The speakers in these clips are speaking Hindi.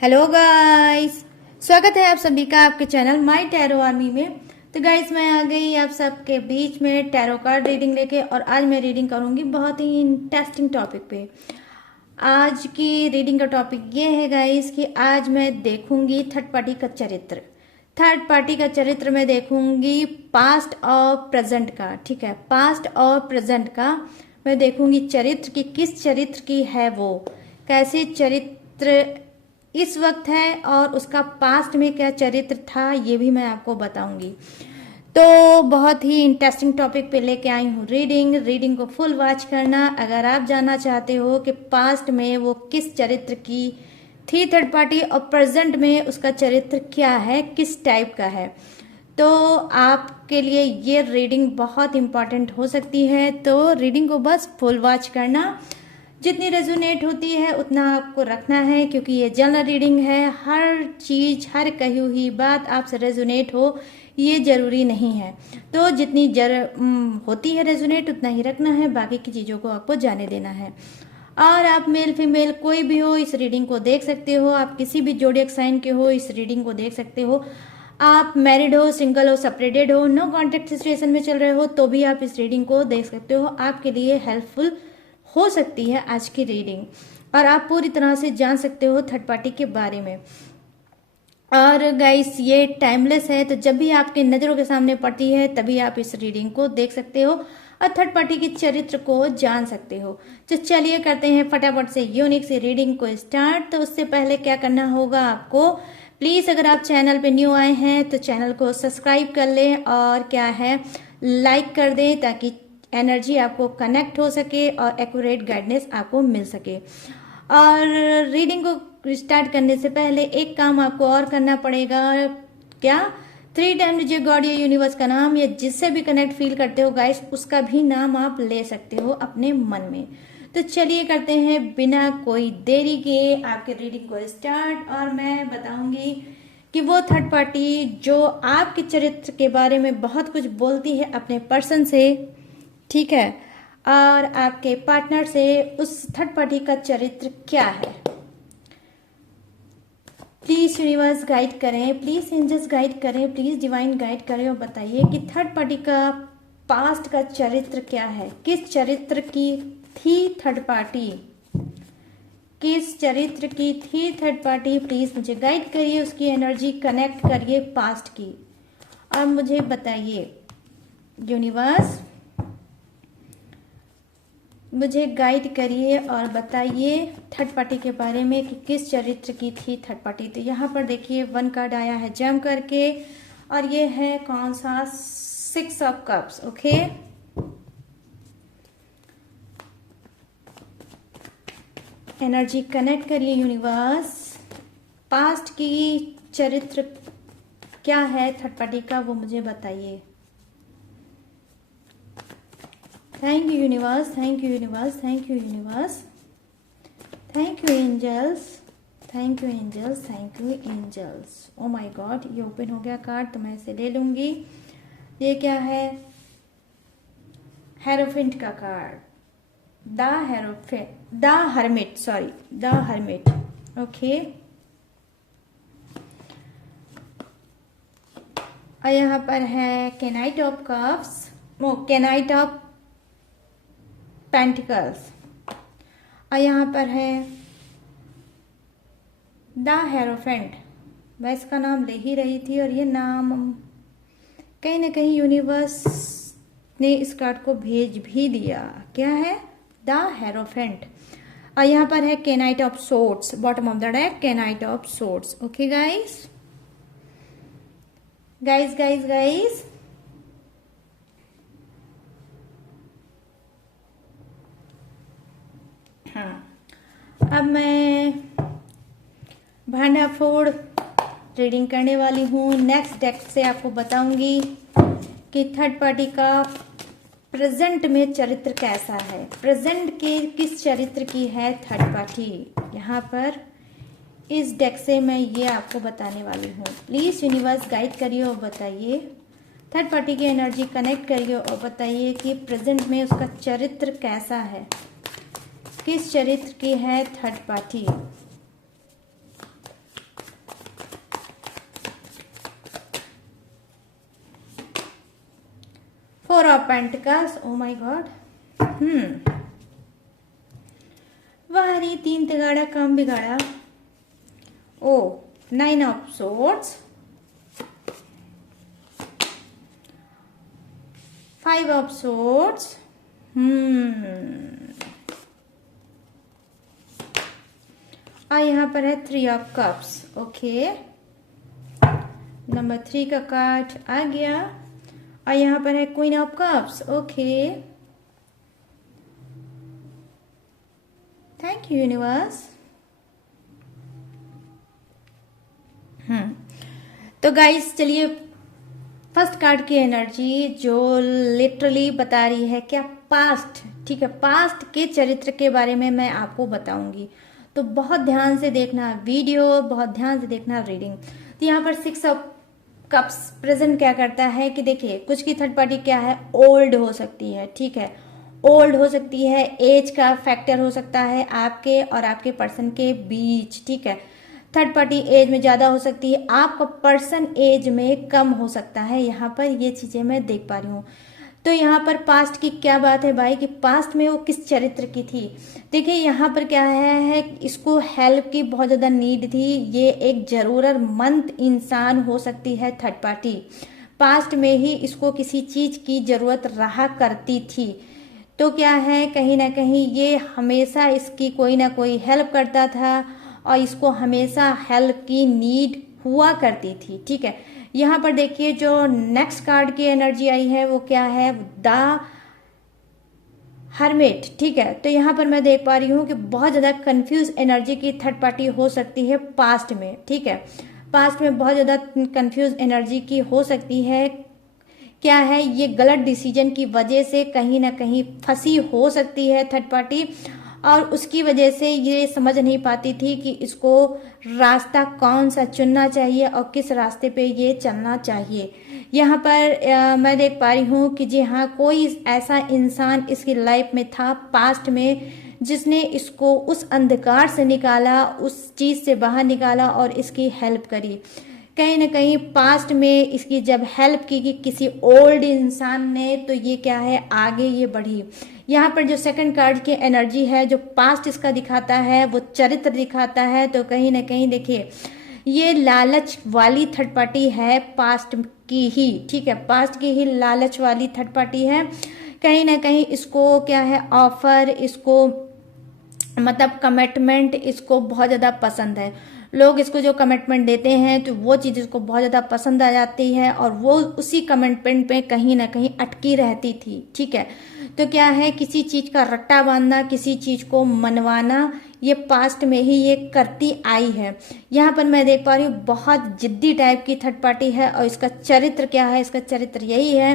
हेलो गाइस, स्वागत है आप सभी का आपके चैनल माय टैरो आर्मी में। तो गाइस, मैं आ गई आप सबके बीच में टैरो कार्ड रीडिंग लेके, और आज मैं रीडिंग करूंगी बहुत ही इंटरेस्टिंग टॉपिक पे। आज की रीडिंग का टॉपिक ये है गाइस कि आज मैं देखूंगी थर्ड पार्टी का चरित्र। थर्ड पार्टी का चरित्र मैं देखूंगी पास्ट और प्रेजेंट का। ठीक है, पास्ट और प्रेजेंट का मैं देखूंगी चरित्र की, किस चरित्र की है वो, कैसे चरित्र इस वक्त है और उसका पास्ट में क्या चरित्र था, ये भी मैं आपको बताऊंगी। तो बहुत ही इंटरेस्टिंग टॉपिक पे लेके आई हूँ रीडिंग को फुल वॉच करना अगर आप जानना चाहते हो कि पास्ट में वो किस चरित्र की थी थर्ड पार्टी, और प्रेजेंट में उसका चरित्र क्या है, किस टाइप का है। तो आपके लिए ये रीडिंग बहुत इंपॉर्टेंट हो सकती है। तो रीडिंग को बस फुल वॉच करना, जितनी रेजोनेट होती है उतना आपको रखना है, क्योंकि ये जनरल रीडिंग है। हर चीज, हर कही हुई बात आपसे रेजोनेट हो ये जरूरी नहीं है। तो जितनी होती है रेजोनेट उतना ही रखना है, बाकी की चीजों को आपको जाने देना है। और आप मेल फीमेल कोई भी हो इस रीडिंग को देख सकते हो, आप किसी भी जोडियक साइन के हो इस रीडिंग को देख सकते हो। आप मैरिड हो, सिंगल हो, सेपरेटेड हो, नो कॉन्टेक्ट सिचुएशन में चल रहे हो तो भी आप इस रीडिंग को देख सकते हो। आपके लिए हेल्पफुल हो सकती है आज की रीडिंग, और आप पूरी तरह से जान सकते हो थर्ड पार्टी के बारे में। और गाइस, ये टाइमलेस है, तो जब भी आपके नजरों के सामने पड़ती है तभी आप इस रीडिंग को देख सकते हो और थर्ड पार्टी के चरित्र को जान सकते हो। तो चलिए करते हैं फटाफट से यूनिक सी रीडिंग को स्टार्ट। तो उससे पहले क्या करना होगा आपको, प्लीज अगर आप चैनल पे न्यू आए हैं तो चैनल को सब्सक्राइब कर लें, और क्या है लाइक कर दें, ताकि एनर्जी आपको कनेक्ट हो सके और एक्यूरेट गाइडेंस आपको मिल सके। और रीडिंग को स्टार्ट करने से पहले एक काम आपको और करना पड़ेगा। क्या? 3 टाइम लीजिए गॉड या यूनिवर्स का नाम, या जिससे भी कनेक्ट फील करते हो गाइस उसका भी नाम आप ले सकते हो अपने मन में। तो चलिए करते हैं बिना कोई देरी के आपके रीडिंग को स्टार्ट। और मैं बताऊंगी कि वो थर्ड पार्टी जो आपके चरित्र के बारे में बहुत कुछ बोलती है अपने पर्सन से, ठीक है, और आपके पार्टनर से, उस थर्ड पार्टी का चरित्र क्या है। प्लीज यूनिवर्स गाइड करें, प्लीज एंजल्स गाइड करें, प्लीज डिवाइन गाइड करें और बताइए कि थर्ड पार्टी का पास्ट का चरित्र क्या है, किस चरित्र की थी थर्ड पार्टी, किस चरित्र की थी थर्ड पार्टी। प्लीज मुझे गाइड करिए, उसकी एनर्जी कनेक्ट करिए पास्ट की, और मुझे बताइए यूनिवर्स, मुझे गाइड करिए और बताइए थर्ड पार्टी के बारे में कि किस चरित्र की थी थर्ड पार्टी। तो यहाँ पर देखिए 1 कार्ड आया है जम करके, और ये है कौन सा, 6 of cups. Okay, energy connect करिए यूनिवर्स, पास्ट की चरित्र क्या है थर्ड पार्टी का वो मुझे बताइए। Thank you universe, thank you universe, thank you universe, thank you angels, thank you angels, thank you angels. Oh my god, ये ओपन हो गया कार्ड, तो मैं इसे ले लूंगी। ये क्या है? हेरोफेंट का card, the hermit, sorry the hermit. Okay, और यहाँ पर है knight of cups, केनाइट of pentacles, और यहाँ पर है द हेरोफेंट। मैं इसका नाम ले ही रही थी, और ये नाम कहीं ना कहीं यूनिवर्स ने इस कार्ड को भेज भी दिया। क्या है? The hierophant. और यहाँ पर है knight of swords, bottom of the deck knight of swords. Okay guys, guys guys guys, हाँ, अब मैं भांडा फोड़ रीडिंग करने वाली हूँ। नेक्स्ट डेक से आपको बताऊंगी कि थर्ड पार्टी का प्रेजेंट में चरित्र कैसा है, प्रेजेंट के किस चरित्र की है थर्ड पार्टी। यहाँ पर इस डेक से मैं ये आपको बताने वाली हूँ। प्लीज यूनिवर्स गाइड करिए और बताइए, थर्ड पार्टी की एनर्जी कनेक्ट करिए और बताइए कि प्रेजेंट में उसका चरित्र कैसा है, किस चरित्र की है third party. 4 of pentacles, O my God, वाह रे, 3 तिगाड़ा काम बिगाड़ा। ओ 9 ऑफ सोर्ड्स, 5 ऑफ सोर्ड्स, और यहाँ पर है 3 ऑफ कप्स। ओके, नंबर 3 का कार्ड आ गया, और यहाँ पर है queen of cups. Okay, thank you universe. तो गाइस चलिए, फर्स्ट कार्ड की एनर्जी जो लिटरली बता रही है क्या, पास्ट, ठीक है, पास्ट के चरित्र के बारे में मैं आपको बताऊंगी, तो बहुत ध्यान से देखना वीडियो, बहुत ध्यान से देखना रीडिंग। तो यहाँ पर 6 ऑफ कप्स प्रेजेंट क्या करता है कि देखिए, कुछ की थर्ड पार्टी क्या है, ओल्ड हो सकती है, ठीक है, ओल्ड हो सकती है, एज का फैक्टर हो सकता है आपके और आपके पर्सन के बीच, ठीक है। थर्ड पार्टी एज में ज्यादा हो सकती है, आपका पर्सन एज में कम हो सकता है, यहाँ पर ये चीजें मैं देख पा रही हूँ। तो यहाँ पर पास्ट की क्या बात है भाई, कि पास्ट में वो किस चरित्र की थी। देखिए यहाँ पर क्या है इसको हेल्प की बहुत ज्यादा नीड थी, ये एक जरूरतमंद इंसान हो सकती है थर्ड पार्टी, पास्ट में ही इसको किसी चीज की जरूरत रहा करती थी। तो क्या है, कहीं ना कहीं ये हमेशा इसकी कोई ना कोई हेल्प करता था और इसको हमेशा हेल्प की नीड हुआ करती थी, ठीक है। यहाँ पर देखिए जो नेक्स्ट कार्ड की एनर्जी आई है वो क्या है, द हर्मिट, ठीक है। तो यहाँ पर मैं देख पा रही हूँ कि बहुत ज्यादा कंफ्यूज एनर्जी की थर्ड पार्टी हो सकती है पास्ट में, ठीक है, पास्ट में बहुत ज्यादा कंफ्यूज एनर्जी की हो सकती है। क्या है, ये गलत डिसीजन की वजह से कहीं ना कहीं फंसी हो सकती है थर्ड पार्टी, और उसकी वजह से ये समझ नहीं पाती थी कि इसको रास्ता कौन सा चुनना चाहिए और किस रास्ते पे ये चलना चाहिए। यहाँ पर मैं देख पा रही हूँ कि जी हाँ, कोई ऐसा इंसान इसकी लाइफ में था पास्ट में जिसने इसको उस अंधकार से निकाला, उस चीज से बाहर निकाला और इसकी हेल्प करी। कहीं ना कहीं पास्ट में इसकी जब हेल्प की किसी ओल्ड इंसान ने, तो ये क्या है, आगे ये बढ़ी। यहाँ पर जो सेकंड कार्ड की एनर्जी है, जो पास्ट इसका दिखाता है, वो चरित्र दिखाता है, तो कहीं ना कहीं देखिए ये लालच वाली थर्ड पार्टी है, पास्ट की ही, ठीक है, पास्ट की ही लालच वाली थर्ड पार्टी है। कहीं ना कहीं इसको क्या है, ऑफर, इसको मतलब कमिटमेंट इसको बहुत ज्यादा पसंद है। लोग इसको जो कमिटमेंट देते हैं तो वो चीज इसको बहुत ज्यादा पसंद आ जाती है और वो उसी कमिटमेंट पे कहीं ना कहीं अटकी रहती थी, ठीक है। तो क्या है, किसी चीज का रट्टा बांधना, किसी चीज को मनवाना, ये पास्ट में ही ये करती आई है। यहाँ पर मैं देख पा रही हूँ बहुत जिद्दी टाइप की थर्ड पार्टी है, और इसका चरित्र क्या है, इसका चरित्र यही है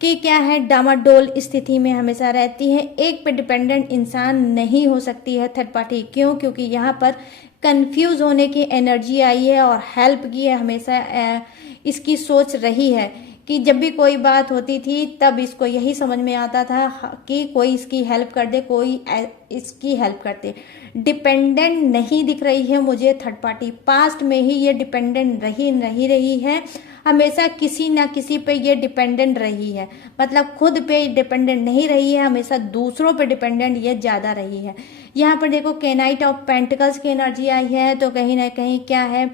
कि क्या है, डामाडोल स्थिति में हमेशा रहती है, एक पे डिपेंडेंट इंसान नहीं हो सकती है थर्ड पार्टी। क्यों, क्योंकि यहाँ पर कंफ्यूज होने की एनर्जी आई है और हेल्प की है हमेशा इसकी सोच रही है कि जब भी कोई बात होती थी तब इसको यही समझ में आता था कि कोई इसकी हेल्प कर दे, कोई इसकी हेल्प करते। डिपेंडेंट नहीं दिख रही है मुझे थर्ड पार्टी, पास्ट में ही ये डिपेंडेंट नहीं रही है, हमेशा किसी ना किसी पे ये डिपेंडेंट रही है, मतलब खुद पे डिपेंडेंट नहीं रही है, हमेशा दूसरों पे डिपेंडेंट ये ज्यादा रही है। यहाँ पर देखो नाइट ऑफ पेंटिकल्स की एनर्जी आई है, तो कहीं ना कहीं क्या है,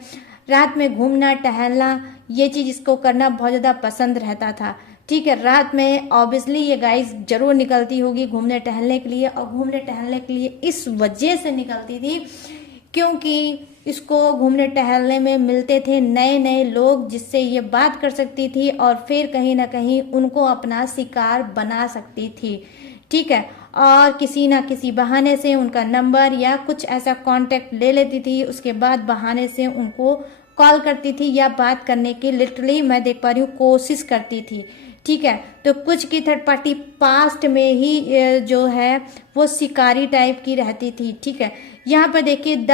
रात में घूमना टहलना, ये चीज इसको करना बहुत ज्यादा पसंद रहता था, ठीक है। रात में ऑब्वियसली ये गाइस जरूर निकलती होगी घूमने टहलने के लिए, और घूमने टहलने के लिए इस वजह से निकलती थी क्योंकि इसको घूमने टहलने में मिलते थे नए नए लोग जिससे ये बात कर सकती थी और फिर कहीं ना कहीं उनको अपना शिकार बना सकती थी, ठीक है। और किसी ना किसी बहाने से उनका नंबर या कुछ ऐसा कांटेक्ट ले लेती थी, उसके बाद बहाने से उनको कॉल करती थी या बात करने की लिटरली मैं देख पा रही हूँ कोशिश करती थी, ठीक है। तो कुछ की थर्ड पार्टी पास्ट में ही जो है वो शिकारी टाइप की रहती थी, ठीक है। यहाँ पर देखिए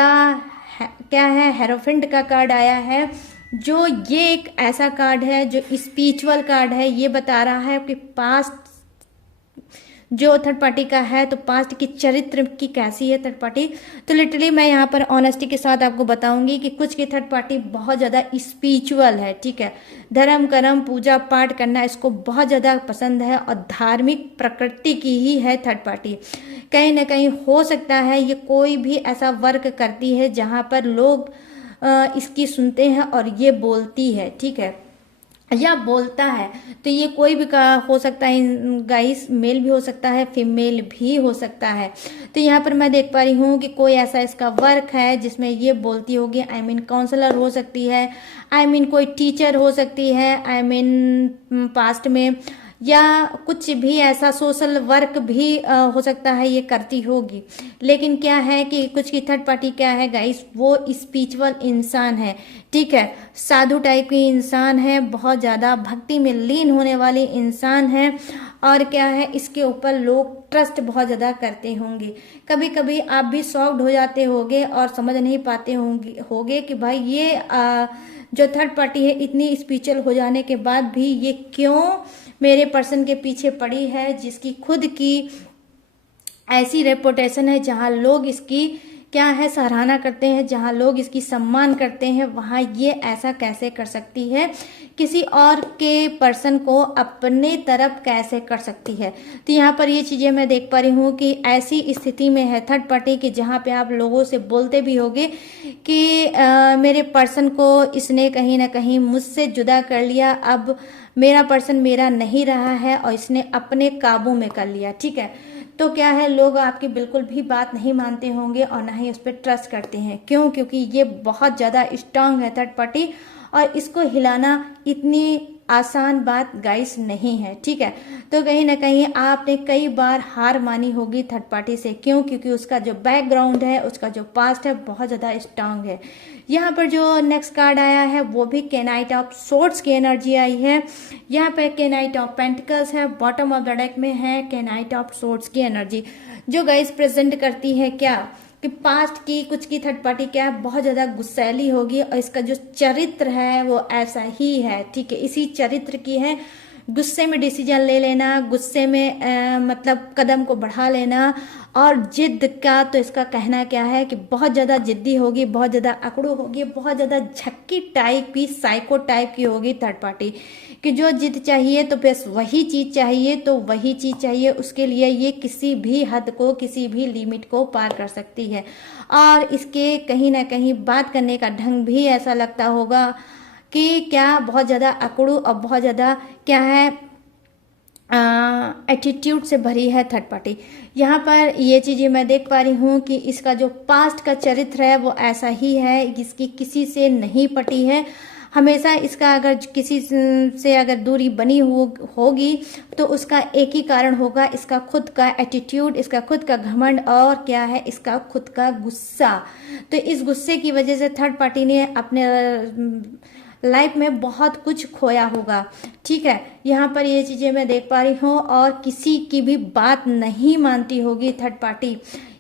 क्या है, हेरोफेंट का कार्ड आया है, जो ये एक ऐसा कार्ड है जो स्पिरिचुअल कार्ड है, ये बता रहा है कि पास्ट जो थर्ड पार्टी का है, तो पास्ट की चरित्र की कैसी है थर्ड पार्टी। तो लिटरली मैं यहाँ पर ऑनेस्टी के साथ आपको बताऊंगी कि कुछ की थर्ड पार्टी बहुत ज़्यादा स्पिरिचुअल है, ठीक है, धर्म कर्म पूजा पाठ करना इसको बहुत ज़्यादा पसंद है और धार्मिक प्रकृति की ही है थर्ड पार्टी। कहीं ना कहीं हो सकता है ये कोई भी ऐसा वर्क करती है जहाँ पर लोग इसकी सुनते हैं और ये बोलती है, ठीक है, या बोलता है। तो ये कोई भी का हो सकता है गाइस, मेल भी हो सकता है, फीमेल भी हो सकता है। तो यहाँ पर मैं देख पा रही हूँ कि कोई ऐसा इसका वर्क है जिसमें ये बोलती होगी। आई मीन काउंसलर हो सकती है, आई मीन कोई टीचर हो सकती है, आई मीन पास्ट में, या कुछ भी ऐसा सोशल वर्क भी हो सकता है ये करती होगी। लेकिन क्या है कि कुछ की थर्ड पार्टी क्या है गाइस, वो स्पिरिचुअल इंसान है, ठीक है, साधु टाइप की इंसान है, बहुत ज़्यादा भक्ति में लीन होने वाली इंसान है। और क्या है, इसके ऊपर लोग ट्रस्ट बहुत ज़्यादा करते होंगे। कभी कभी आप भी शॉक्ड हो जाते होंगे और समझ नहीं पाते होंगे कि भाई ये जो थर्ड पार्टी है इतनी स्पिरिचुअल हो जाने के बाद भी ये क्यों मेरे पर्सन के पीछे पड़ी है, जिसकी खुद की ऐसी रेपुटेशन है, जहां लोग इसकी क्या है सराहना करते हैं, जहां लोग इसकी सम्मान करते हैं, वहां ये ऐसा कैसे कर सकती है, किसी और के पर्सन को अपने तरफ कैसे कर सकती है। तो यहाँ पर ये चीजें मैं देख पा रही हूँ कि ऐसी स्थिति में है थर्ड पार्टी की, जहाँ पे आप लोगों से बोलते भी होगे कि मेरे पर्सन को इसने कहीं ना कहीं मुझसे जुदा कर लिया, अब मेरा पर्सन मेरा नहीं रहा है और इसने अपने काबू में कर लिया, ठीक है। तो क्या है, लोग आपकी बिल्कुल भी बात नहीं मानते होंगे और ना ही उस पर ट्रस्ट करते हैं। क्यों? क्योंकि ये बहुत ज़्यादा स्ट्रांग है थर्ड पार्टी और इसको हिलाना इतनी आसान बात गाइस नहीं है, ठीक है। तो कहीं ना कहीं आपने कई बार हार मानी होगी थर्ड पार्टी से। क्यों? क्योंकि उसका जो बैकग्राउंड है, उसका जो पास्ट है, बहुत ज़्यादा स्ट्रांग है। यहाँ पर जो नेक्स्ट कार्ड आया है वो भी केनाइट ऑफ सोर्ड्स की एनर्जी आई है। यहाँ पे केनाइट ऑफ पेंटिकल्स है, बॉटम ऑफ द डेक में है केनाइट ऑफ सोर्ड्स की एनर्जी, जो गाइस प्रेजेंट करती है क्या कि पास्ट की कुछ की थर्ड पार्टी क्या है, बहुत ज्यादा गुस्सैली होगी और इसका जो चरित्र है वो ऐसा ही है, ठीक है, इसी चरित्र की है। गुस्से में डिसीजन ले लेना, गुस्से में मतलब कदम को बढ़ा लेना, और जिद का तो इसका कहना क्या है कि बहुत ज़्यादा जिद्दी होगी, बहुत ज़्यादा अकड़ू होगी, बहुत ज़्यादा झक्की टाइप की, साइको टाइप की होगी थर्ड पार्टी, कि जो जिद चाहिए तो बस वही चीज़ चाहिए, तो वही चीज़ चाहिए, उसके लिए ये किसी भी हद को, किसी भी लिमिट को पार कर सकती है। और इसके कहीं ना कहीं बात करने का ढंग भी ऐसा लगता होगा कि क्या बहुत ज़्यादा अकड़ू और बहुत ज़्यादा क्या है एटीट्यूड से भरी है थर्ड पार्टी। यहाँ पर ये चीज़ें मैं देख पा रही हूँ कि इसका जो पास्ट का चरित्र है वो ऐसा ही है, जिसकी किसी से नहीं पटी है। हमेशा इसका अगर किसी से अगर दूरी बनी होगी तो उसका एक ही कारण होगा, इसका खुद का एटीट्यूड, इसका खुद का घमंड, और क्या है, इसका खुद का गुस्सा। तो इस गुस्से की वजह से थर्ड पार्टी ने अपने लाइफ में बहुत कुछ खोया होगा, ठीक है। यहाँ पर ये चीज़ें मैं देख पा रही हूँ, और किसी की भी बात नहीं मानती होगी थर्ड पार्टी।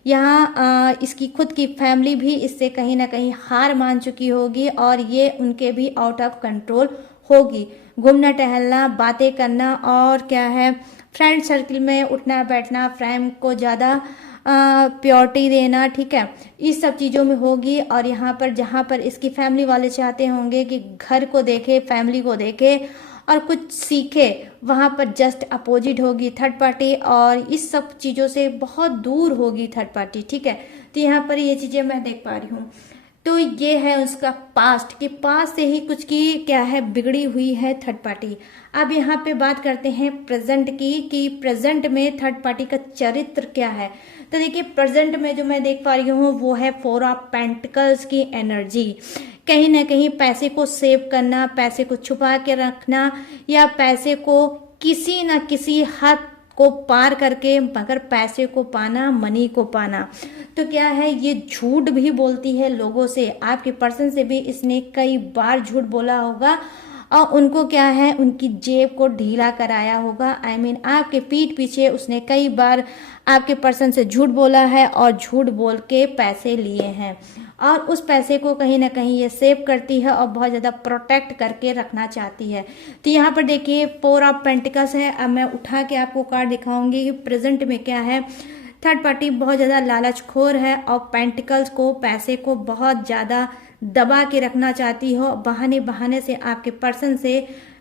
यहाँ इसकी खुद की फैमिली भी इससे कहीं ना कहीं हार मान चुकी होगी और ये उनके भी आउट ऑफ कंट्रोल होगी। घूमना टहलना, बातें करना, और क्या है, फ्रेंड सर्कल में उठना बैठना, फ्रेंड को ज़्यादा प्योरिटी देना, ठीक है, इस सब चीज़ों में होगी। और यहाँ पर जहाँ पर इसकी फैमिली वाले चाहते होंगे कि घर को देखे, फैमिली को देखे और कुछ सीखे, वहाँ पर जस्ट अपोजिट होगी थर्ड पार्टी, और इस सब चीज़ों से बहुत दूर होगी थर्ड पार्टी, ठीक है। तो यहाँ पर ये चीज़ें मैं देख पा रही हूँ। तो ये है उसका पास्ट, कि पास्ट से ही कुछ की क्या है बिगड़ी हुई है थर्ड पार्टी। अब यहाँ पे बात करते हैं प्रेजेंट की, कि प्रेजेंट में थर्ड पार्टी का चरित्र क्या है। तो देखिए प्रेजेंट में जो मैं देख पा रही हूँ वो है 4 ऑफ पेंटिकल्स की एनर्जी। कहीं ना कहीं पैसे को सेव करना, पैसे को छुपा के रखना, या पैसे को किसी न किसी हद को पार करके मगर पैसे को पाना, मनी को पाना। तो क्या है, ये झूठ भी बोलती है लोगों से, आपके पर्सन से भी इसने कई बार झूठ बोला होगा और उनको क्या है, उनकी जेब को ढीला कराया होगा। आई मीन आपके पीठ पीछे उसने कई बार आपके पर्सन से झूठ बोला है और झूठ बोल के पैसे लिए हैं। और उस पैसे को कहीं ना कहीं ये सेव करती है और बहुत ज़्यादा प्रोटेक्ट करके रखना चाहती है। तो यहाँ पर देखिए 4 ऑफ पेंटिकल्स है। अब मैं उठा के आपको कार्ड दिखाऊंगी कि प्रेजेंट में क्या है। थर्ड पार्टी बहुत ज़्यादा लालचखोर है और पेंटिकल्स को, पैसे को बहुत ज़्यादा दबा के रखना चाहती हो, बहाने बहाने से आपके पर्सन से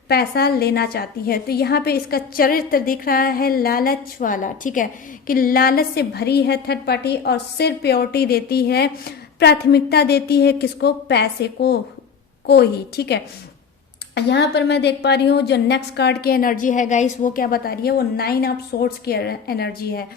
पैसा लेना चाहती है। तो यहाँ पे इसका चरित्र दिख रहा है लालच वाला, ठीक है, कि लालच से भरी है थर्ड पार्टी और सिर्फ प्योरिटी देती है, प्राथमिकता देती है किसको, पैसे को ही, ठीक है। यहाँ पर मैं देख पा रही हूँ जो नेक्स्ट कार्ड की एनर्जी है गाइस, वो क्या बता रही है, वो 9 ऑफ सोर्ड्स की एनर्जी है।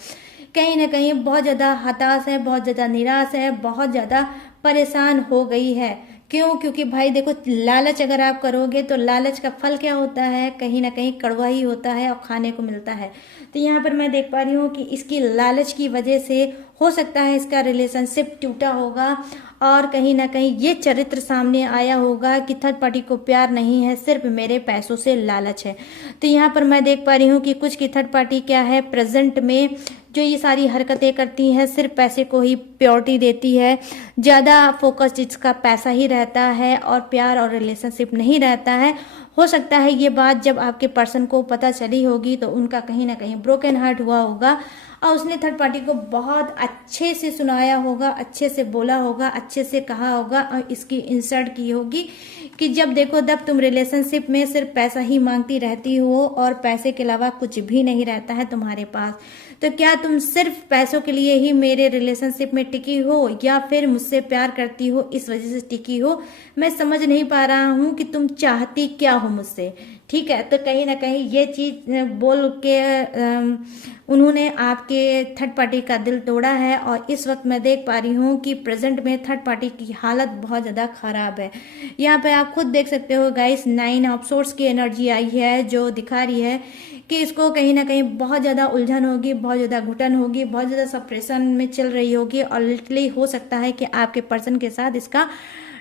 कहीं ना कहीं बहुत ज़्यादा हताश है, बहुत ज़्यादा निराश है, बहुत ज़्यादा परेशान हो गई है। क्यों? क्योंकि भाई देखो, लालच अगर आप करोगे तो लालच का फल क्या होता है, कहीं ना कहीं कड़वा ही होता है और खाने को मिलता है। तो यहाँ पर मैं देख पा रही हूँ कि इसकी लालच की वजह से हो सकता है इसका रिलेशनशिप टूटा होगा और कहीं ना कहीं ये चरित्र सामने आया होगा कि थर्ड पार्टी को प्यार नहीं है, सिर्फ मेरे पैसों से लालच है। तो यहाँ पर मैं देख पा रही हूँ कि कुछ की थर्ड पार्टी क्या है, प्रेजेंट में जो ये सारी हरकतें करती है, सिर्फ पैसे को ही प्योरिटी देती है, ज़्यादा फोकस इसका पैसा ही रहता है और प्यार और रिलेशनशिप नहीं रहता है। हो सकता है ये बात जब आपके पर्सन को पता चली होगी तो उनका कहीं ना कहीं ब्रोकन हार्ट हुआ होगा और उसने थर्ड पार्टी को बहुत अच्छे से सुनाया होगा, अच्छे से बोला होगा, अच्छे से कहा होगा और इसकी इंसल्ट की होगी कि जब देखो तब तुम रिलेशनशिप में सिर्फ पैसा ही मांगती रहती हो और पैसे के अलावा कुछ भी नहीं रहता है तुम्हारे पास। तो क्या तुम सिर्फ पैसों के लिए ही मेरे रिलेशनशिप में टिकी हो या फिर मुझसे प्यार करती हो इस वजह से टिकी हो? मैं समझ नहीं पा रहा हूँ कि तुम चाहती क्या हो मुझसे, ठीक है। तो कहीं ना कहीं ये चीज बोल के उन्होंने आपके थर्ड पार्टी का दिल तोड़ा है और इस वक्त मैं देख पा रही हूँ कि प्रेजेंट में थर्ड पार्टी की हालत बहुत ज़्यादा खराब है। यहाँ पे आप खुद देख सकते हो गाइस, 9 ऑफ सोर्ड्स की एनर्जी आई है जो दिखा रही है कि इसको कहीं ना कहीं बहुत ज़्यादा उलझन होगी, बहुत ज़्यादा घुटन होगी, बहुत ज़्यादा सप्रेशन में चल रही होगी और लिटरली हो सकता है कि आपके पर्सन के साथ इसका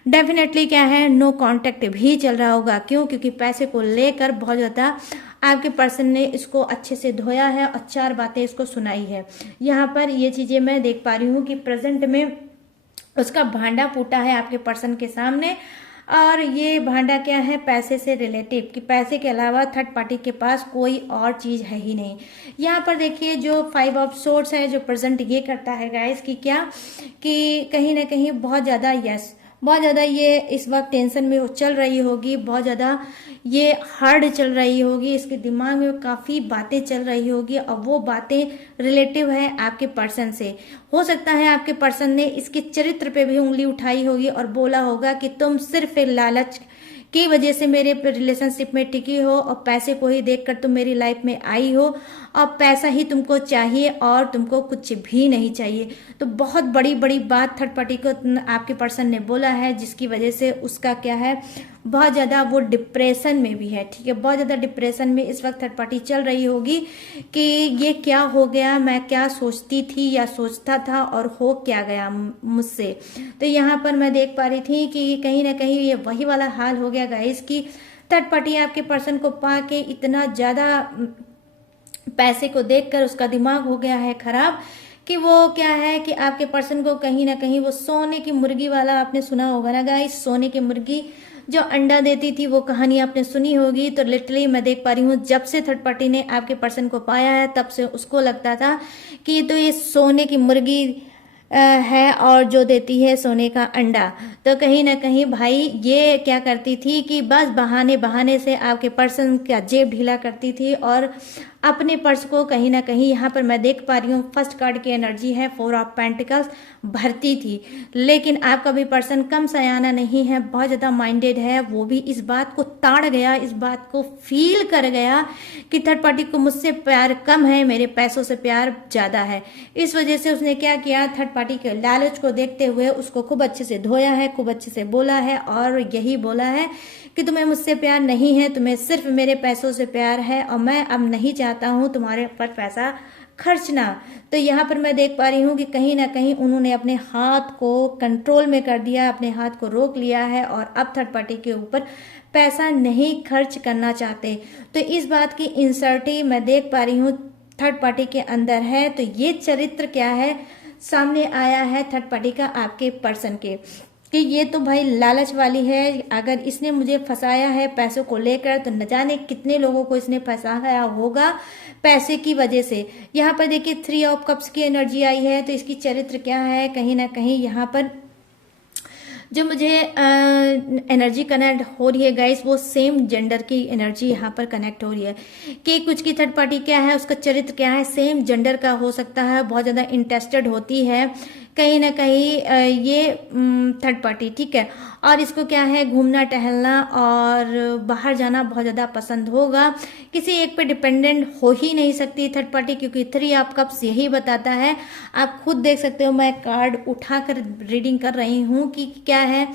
डेफिनेटली क्या है, नो कांटेक्ट भी चल रहा होगा। क्यों? क्योंकि पैसे को लेकर बहुत ज़्यादा आपके पर्सन ने इसको अच्छे से धोया है और 4 बातें इसको सुनाई है। यहाँ पर ये चीज़ें मैं देख पा रही हूँ कि प्रेजेंट में उसका भांडा फूटा है आपके पर्सन के सामने और ये भांडा क्या है, पैसे से रिलेटिव, कि पैसे के अलावा थर्ड पार्टी के पास कोई और चीज़ है ही नहीं। यहाँ पर देखिए जो 5 ऑफ सोर्ड्स है जो प्रेजेंट ये करता है गाइस कि क्या, कि कहीं ना कहीं बहुत ज़्यादा बहुत ज़्यादा ये इस वक्त टेंशन में वो चल रही होगी, बहुत ज़्यादा ये हार्ड चल रही होगी, इसके दिमाग में काफ़ी बातें चल रही होगी और वो बातें रिलेटिव है आपके पर्सन से। हो सकता है आपके पर्सन ने इसके चरित्र पे भी उंगली उठाई होगी और बोला होगा कि तुम सिर्फ एक लालच की वजह से मेरे रिलेशनशिप में टिकी हो और पैसे को ही देखकर तुम मेरी लाइफ में आई हो और पैसा ही तुमको चाहिए और तुमको कुछ भी नहीं चाहिए। तो बहुत बड़ी बड़ी बात थर्ड पार्टी को आपके पर्सन ने बोला है जिसकी वजह से उसका क्या है, बहुत ज़्यादा वो डिप्रेशन में भी है, ठीक है। बहुत ज़्यादा डिप्रेशन में इस वक्त थर्ड पार्टी चल रही होगी कि ये क्या हो गया, मैं क्या सोचती थी या सोचता था और हो क्या गया मुझसे। तो यहाँ पर मैं देख पा रही थी कि कहीं ना कहीं ये वही वाला हाल हो गया गाइस कि थर्ड पार्टी आपके पर्सन को पा के इतना ज़्यादा पैसे को देखकर उसका दिमाग हो गया है खराब कि वो क्या है कि आपके पर्सन को कहीं ना कहीं वो सोने की मुर्गी वाला, आपने सुना होगा ना गाइस, सोने की मुर्गी जो अंडा देती थी, वो कहानी आपने सुनी होगी। तो लिटरली मैं देख पा रही हूँ जब से थर्ड पार्टी ने आपके पर्सन को पाया है तब से उसको लगता था कि तो ये सोने की मुर्गी है और जो देती है सोने का अंडा। तो कहीं ना कहीं भाई ये क्या करती थी कि बस बहाने बहाने से आपके पर्सन का जेब ढीला करती थी और अपने पर्स को कहीं ना कहीं, यहाँ पर मैं देख पा रही हूँ फर्स्ट कार्ड की एनर्जी है 4 ऑफ पेंटिकल्स, भरती थी। लेकिन आपका भी पर्सन कम सयाना नहीं है, बहुत ज़्यादा माइंडेड है। वो भी इस बात को ताड़ गया, इस बात को फील कर गया कि थर्ड पार्टी को मुझसे प्यार कम है, मेरे पैसों से प्यार ज़्यादा है। इस वजह से उसने क्या किया, थर्ड पार्टी के लालच को देखते हुए उसको खूब अच्छे से धोया है, खूब अच्छे से बोला है और यही बोला है कि तुम्हें मुझसे प्यार नहीं है, तुम्हें सिर्फ मेरे पैसों से प्यार है और मैं अब नहीं चाहता हूँ तुम्हारे पर पैसा खर्चना। तो यहाँ पर मैं देख पा रही हूँ कि कहीं ना कहीं उन्होंने अपने हाथ को कंट्रोल में कर दिया, अपने हाथ को रोक लिया है और अब थर्ड पार्टी के ऊपर पैसा नहीं खर्च करना चाहते। तो इस बात की इंसर्टी मैं देख पा रही हूँ थर्ड पार्टी के अंदर है। तो ये चरित्र क्या है, सामने आया है थर्ड पार्टी का आपके पर्सन के, कि ये तो भाई लालच वाली है, अगर इसने मुझे फंसाया है पैसों को लेकर तो न जाने कितने लोगों को इसने फंसाया होगा पैसे की वजह से। यहाँ पर देखिए 3 ऑफ कप्स की एनर्जी आई है, तो इसकी चरित्र क्या है, कहीं ना कहीं यहाँ पर जो मुझे एनर्जी कनेक्ट हो रही है गाइस, वो सेम जेंडर की एनर्जी यहाँ पर कनेक्ट हो रही है। कि कुछ की थर्ड पार्टी क्या है, उसका चरित्र क्या है, सेम जेंडर का हो सकता है, बहुत ज़्यादा इंटरेस्टेड होती है कहीं ना कहीं ये थर्ड पार्टी, ठीक है। और इसको क्या है, घूमना टहलना और बाहर जाना बहुत ज़्यादा पसंद होगा। किसी एक पे डिपेंडेंट हो ही नहीं सकती थर्ड पार्टी, क्योंकि 3 ऑफ कप्स यही बताता है। आप खुद देख सकते हो, मैं कार्ड उठाकर रीडिंग कर रही हूँ कि क्या है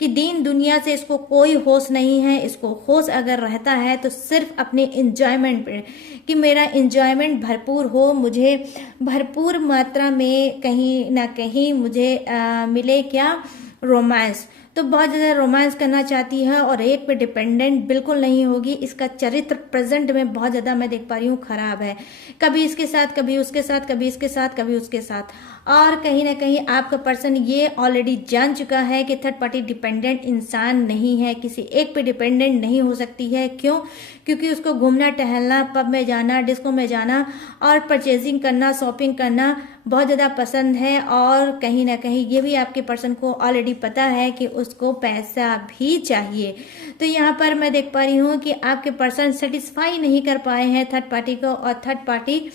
कि दीन दुनिया से इसको कोई होश नहीं है। इसको होश अगर रहता है तो सिर्फ अपने इंजॉयमेंट पे, कि मेरा इंजॉयमेंट भरपूर हो, मुझे भरपूर मात्रा में कहीं ना कहीं मुझे मिले क्या, रोमांस। तो बहुत ज़्यादा रोमांस करना चाहती है और एक पे डिपेंडेंट बिल्कुल नहीं होगी। इसका चरित्र प्रेजेंट में बहुत ज़्यादा मैं देख पा रही हूँ खराब है, कभी इसके साथ, कभी उसके साथ, कभी इसके साथ, कभी उसके साथ। और कहीं ना कहीं आपका पर्सन ये ऑलरेडी जान चुका है कि थर्ड पार्टी डिपेंडेंट इंसान नहीं है, किसी एक पे डिपेंडेंट नहीं हो सकती है। क्यों? क्योंकि उसको घूमना टहलना, पब में जाना, डिस्को में जाना और परचेजिंग करना, शॉपिंग करना बहुत ज़्यादा पसंद है। और कहीं ना कहीं ये भी आपके पर्सन को ऑलरेडी पता है कि उसको पैसा भी चाहिए। तो यहाँ पर मैं देख पा रही हूँ कि आपके पर्सन सेटिस्फाई नहीं कर पाए हैं थर्ड पार्टी को, और थर्ड पार्टी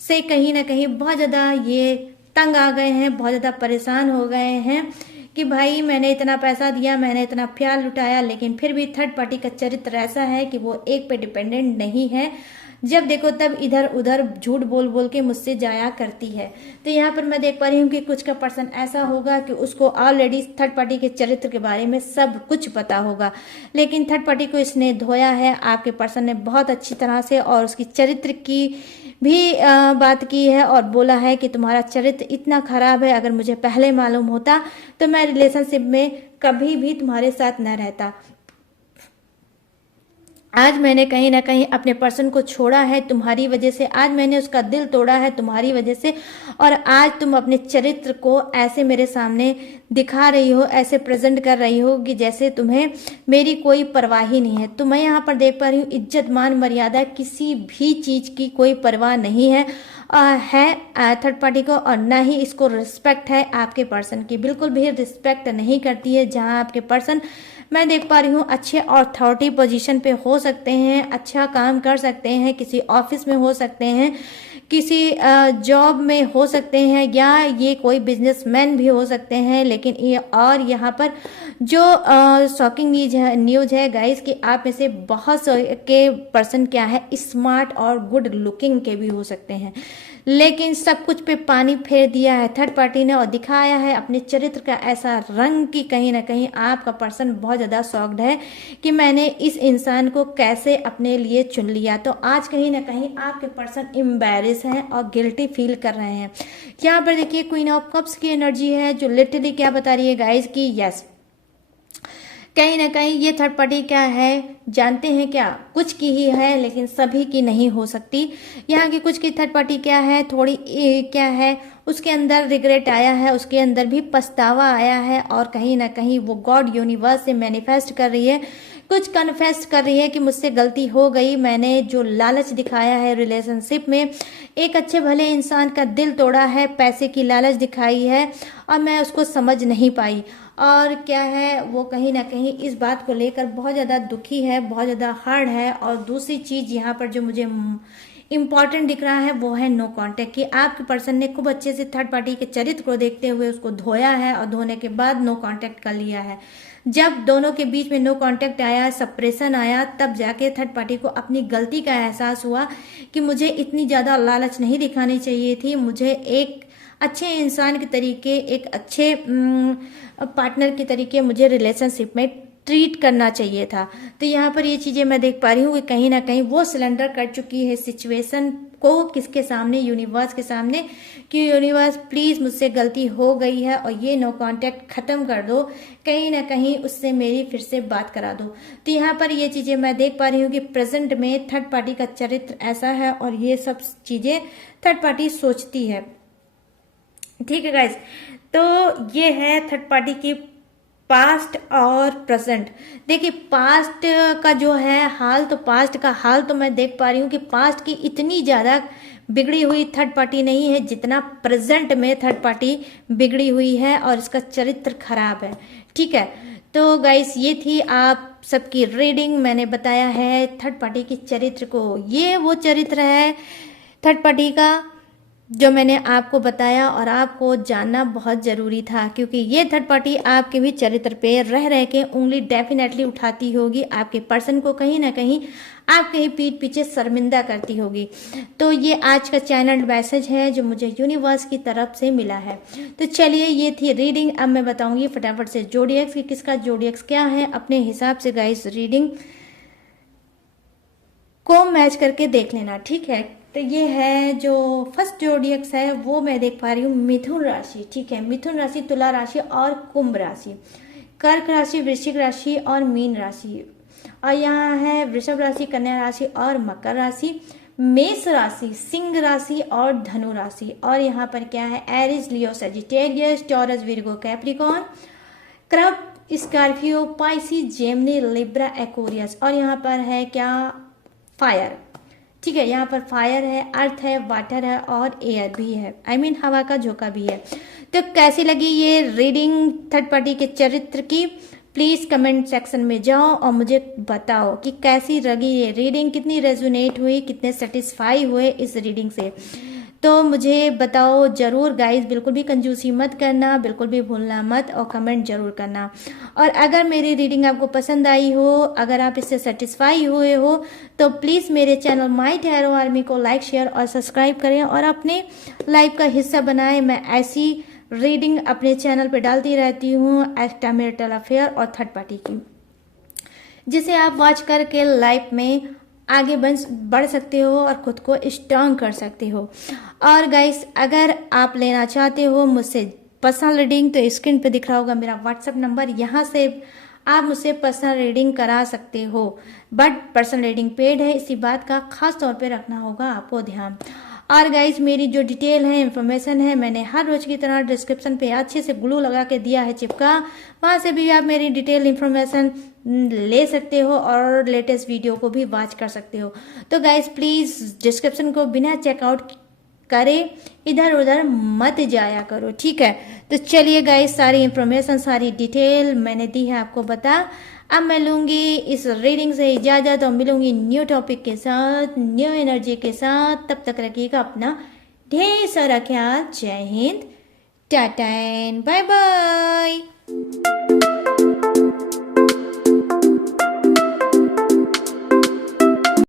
से कहीं ना कहीं बहुत ज़्यादा ये तंग आ गए हैं, बहुत ज़्यादा परेशान हो गए हैं कि भाई मैंने इतना पैसा दिया, मैंने इतना प्यार लुटाया, लेकिन फिर भी थर्ड पार्टी का चरित्र ऐसा है कि वो एक पे डिपेंडेंट नहीं है। जब देखो तब इधर उधर झूठ बोल बोल के मुझसे जाया करती है। तो यहाँ पर मैं देख पा रही हूँ कि कुछ का पर्सन ऐसा होगा कि उसको ऑलरेडी थर्ड पार्टी के चरित्र के बारे में सब कुछ पता होगा, लेकिन थर्ड पार्टी को इसने धोया है आपके पर्सन ने बहुत अच्छी तरह से, और उसकी चरित्र की भी बात की है और बोला है कि तुम्हारा चरित्र इतना खराब है, अगर मुझे पहले मालूम होता तो मैं रिलेशनशिप में कभी भी तुम्हारे साथ न रहता। आज मैंने कहीं ना कहीं अपने पर्सन को छोड़ा है तुम्हारी वजह से, आज मैंने उसका दिल तोड़ा है तुम्हारी वजह से, और आज तुम अपने चरित्र को ऐसे मेरे सामने दिखा रही हो, ऐसे प्रेजेंट कर रही हो कि जैसे तुम्हें मेरी कोई परवाह ही नहीं है। तो मैं यहाँ पर देख पा रही हूँ इज्जत मान मर्यादा किसी भी चीज़ की कोई परवाह नहीं है थर्ड पार्टी को, और ना ही इसको रिस्पेक्ट है आपके पर्सन की, बिल्कुल भी रिस्पेक्ट नहीं करती है। जहाँ आपके पर्सन मैं देख पा रही हूँ अच्छे अथॉरिटी पोजीशन पे हो सकते हैं, अच्छा काम कर सकते हैं, किसी ऑफिस में हो सकते हैं, किसी जॉब में हो सकते हैं, या ये कोई बिजनेसमैन भी हो सकते हैं। लेकिन ये और यहाँ पर जो शॉकिंग न्यूज है गाइस कि आप में से बहुत के पर्सन क्या है, स्मार्ट और गुड लुकिंग के भी हो सकते हैं, लेकिन सब कुछ पे पानी फेर दिया है थर्ड पार्टी ने और दिखाया है अपने चरित्र का ऐसा रंग कि कहीं ना कहीं आपका पर्सन बहुत ज़्यादा शॉक्ड है कि मैंने इस इंसान को कैसे अपने लिए चुन लिया। तो आज कहीं ना कहीं आपके पर्सन एम्बैरेस हैं और गिल्टी फील कर रहे हैं। यहाँ पर देखिए क्वीन ऑफ कप्स की एनर्जी है जो लिटरली क्या बता रही है गाइज कि यस, कहीं ना कहीं ये थर्ड पार्टी क्या है जानते हैं क्या, कुछ की ही है लेकिन सभी की नहीं हो सकती। यहाँ की कुछ की थर्ड पार्टी क्या है, थोड़ी क्या है, उसके अंदर रिग्रेट आया है, उसके अंदर भी पछतावा आया है, और कहीं ना कहीं वो गॉड यूनिवर्स से मैनिफेस्ट कर रही है, कुछ कन्फेस्ट कर रही है कि मुझसे गलती हो गई, मैंने जो लालच दिखाया है रिलेशनशिप में, एक अच्छे भले इंसान का दिल तोड़ा है, पैसे की लालच दिखाई है और मैं उसको समझ नहीं पाई। और क्या है, वो कहीं ना कहीं इस बात को लेकर बहुत ज़्यादा दुखी है, बहुत ज़्यादा हार्ड है। और दूसरी चीज़ यहाँ पर जो मुझे इम्पॉर्टेंट दिख रहा है वो है नो कांटेक्ट, कि आपके पर्सन ने खूब अच्छे से थर्ड पार्टी के चरित्र को देखते हुए उसको धोया है और धोने के बाद नो कांटेक्ट कर लिया है। जब दोनों के बीच में नो कांटेक्ट आया, सेपरेशन आया, तब जाके थर्ड पार्टी को अपनी गलती का एहसास हुआ कि मुझे इतनी ज़्यादा लालच नहीं दिखानी चाहिए थी, मुझे एक अच्छे इंसान के तरीके, एक अच्छे पार्टनर के तरीके मुझे रिलेशनशिप में ट्रीट करना चाहिए था। तो यहाँ पर ये चीज़ें मैं देख पा रही हूँ कि कहीं ना कहीं वो सिलेंडर कर चुकी है सिचुएशन को, किसके सामने, यूनिवर्स के सामने, कि यूनिवर्स प्लीज़ मुझसे गलती हो गई है और ये नो कांटेक्ट ख़त्म कर दो, कहीं ना कहीं उससे मेरी फिर से बात करा दो। तो यहाँ पर ये चीज़ें मैं देख पा रही हूँ कि प्रेजेंट में थर्ड पार्टी का चरित्र ऐसा है और ये सब चीज़ें थर्ड पार्टी सोचती है। ठीक है गाइस, तो ये है थर्ड पार्टी की पास्ट और प्रेजेंट। देखिए पास्ट का जो है हाल, तो पास्ट का हाल तो मैं देख पा रही हूँ कि पास्ट की इतनी ज़्यादा बिगड़ी हुई थर्ड पार्टी नहीं है जितना प्रेजेंट में थर्ड पार्टी बिगड़ी हुई है और इसका चरित्र खराब है। ठीक है, तो गाइस ये थी आप सबकी रीडिंग। मैंने बताया है थर्ड पार्टी के चरित्र को, ये वो चरित्र है थर्ड पार्टी का जो मैंने आपको बताया और आपको जानना बहुत ज़रूरी था, क्योंकि ये थर्ड पार्टी आपके भी चरित्र पे रह रह के उंगली डेफिनेटली उठाती होगी, आपके पर्सन को कहीं ना कहीं आपके ही पीठ पीछे शर्मिंदा करती होगी। तो ये आज का चैनल मैसेज है जो मुझे यूनिवर्स की तरफ से मिला है। तो चलिए ये थी रीडिंग। अब मैं बताऊंगी फटाफट से जोडियक्स कि किसका जोडियक्स क्या है। अपने हिसाब से गाइस रीडिंग को मैच करके देख लेना, ठीक है। तो ये है जो फर्स्ट जोडियक्स है वो मैं देख पा रही हूँ मिथुन राशि। ठीक है, मिथुन राशि, तुला राशि और कुंभ राशि, कर्क राशि, वृश्चिक राशि और मीन राशि, और यहाँ है वृषभ राशि, कन्या राशि और मकर राशि, मेष राशि, सिंह राशि और धनु राशि, और यहाँ पर क्या है Aries, Leo, Sagittarius, Taurus, Virgo, Capricorn, crab, Scorpio, Pisces, Gemini, Libra, Aquarius, और यहाँ पर है क्या फायर। ठीक है, यहाँ पर फायर है, अर्थ है, वाटर है और एयर भी है, आई मीन हवा का झोंका भी है। तो कैसी लगी ये रीडिंग थर्ड पार्टी के चरित्र की, प्लीज कमेंट सेक्शन में जाओ और मुझे बताओ कि कैसी लगी ये रीडिंग, कितनी रेजोनेट हुई, कितने सेटिस्फाई हुए इस रीडिंग से। तो मुझे बताओ जरूर गाइस, बिल्कुल भी कंजूसी मत करना, बिल्कुल भी भूलना मत और कमेंट जरूर करना। और अगर मेरी रीडिंग आपको पसंद आई हो, अगर आप इससे सेटिस्फाई हुए हो, तो प्लीज़ मेरे चैनल माय टैरो आर्मी को लाइक, शेयर और सब्सक्राइब करें और अपने लाइफ का हिस्सा बनाएं। मैं ऐसी रीडिंग अपने चैनल पर डालती रहती हूँ एक्स्ट्रा मैरिटल अफेयर और थर्ड पार्टी की, जिसे आप वॉच करके लाइफ में आगे बढ़ सकते हो और खुद को स्ट्रांग कर सकते हो। और गाइस अगर आप लेना चाहते हो मुझसे पर्सनल रीडिंग, तो स्क्रीन पे दिख रहा होगा मेरा व्हाट्सएप नंबर, यहाँ से आप मुझसे पर्सनल रीडिंग करा सकते हो। बट पर्सनल रीडिंग पेड है, इसी बात का खास तौर पे रखना होगा आपको ध्यान। और गाइज मेरी जो डिटेल है, इन्फॉर्मेशन है, मैंने हर रोज की तरह डिस्क्रिप्शन पे अच्छे से ग्लू लगा के दिया है चिपका, वहां से भी आप मेरी डिटेल इन्फॉर्मेशन ले सकते हो और लेटेस्ट वीडियो को भी वॉच कर सकते हो। तो गाइज प्लीज डिस्क्रिप्शन को बिना चेकआउट करे इधर उधर मत जाया करो, ठीक है। तो चलिए गाइज सारी इंफॉर्मेशन, सारी डिटेल मैंने दी है आपको बता। अब मैं लूंगी इस रीडिंग से इजाजत और मिलूंगी न्यू टॉपिक के साथ, न्यू एनर्जी के साथ। तब तक रखिएगा अपना ढेर सारा ख्याल। जय हिंद, टाटा एंड बाय बाय।